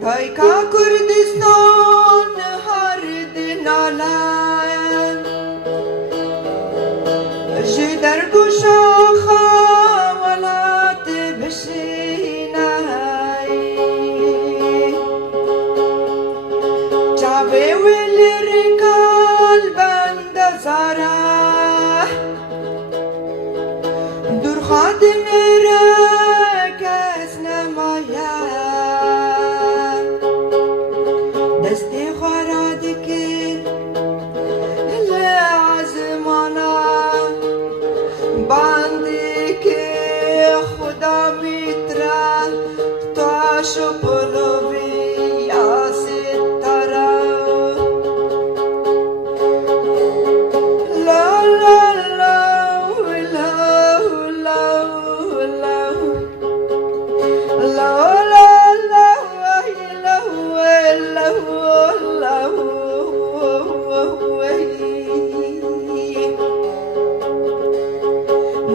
دایکا کردستان هر دنالم جی در گوشا خاولات بشینای چاوه ویلر قلبند زاره دور خادم را کس نماید دستی خورا دکر لعزمانا باندی که خدا میتره تاشو پلوی آسید تره لا لا لا لا لا لا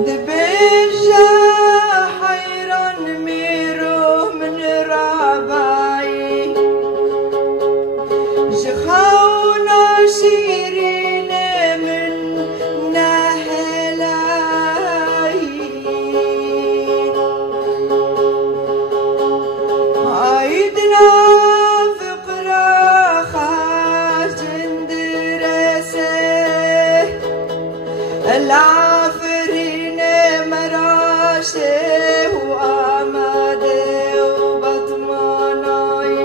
دبيجا حيران ميرو من رابعي جخاونا شيرين من نهلاي عيدنا فقرا خاجن درسه العافرين مراشه وآماده وبطماناي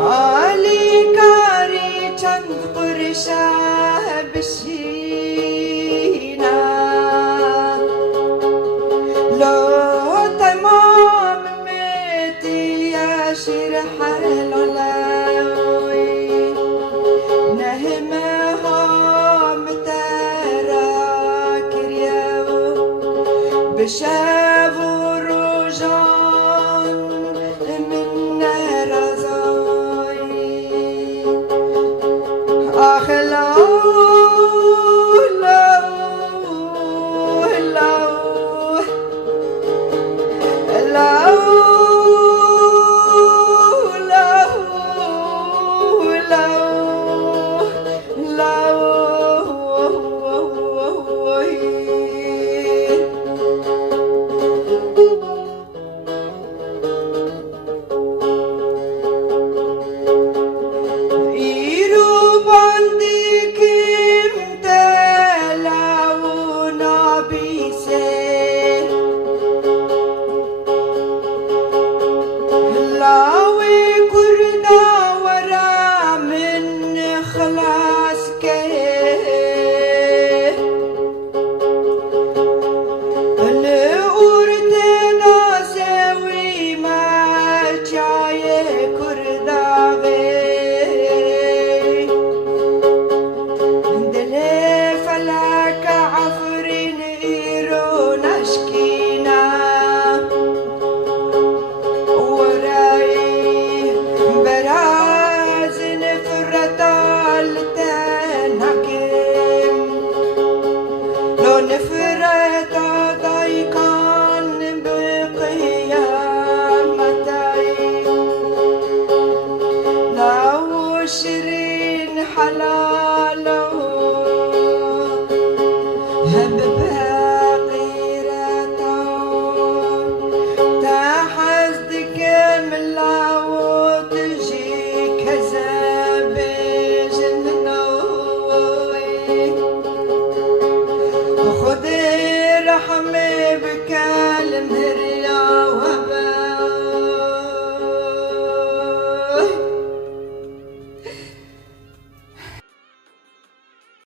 علي كاري چند قرشه بشينا لو تمام ميتي يا شرح العلاوي نهمها بشاف روجان من رزاي آخلا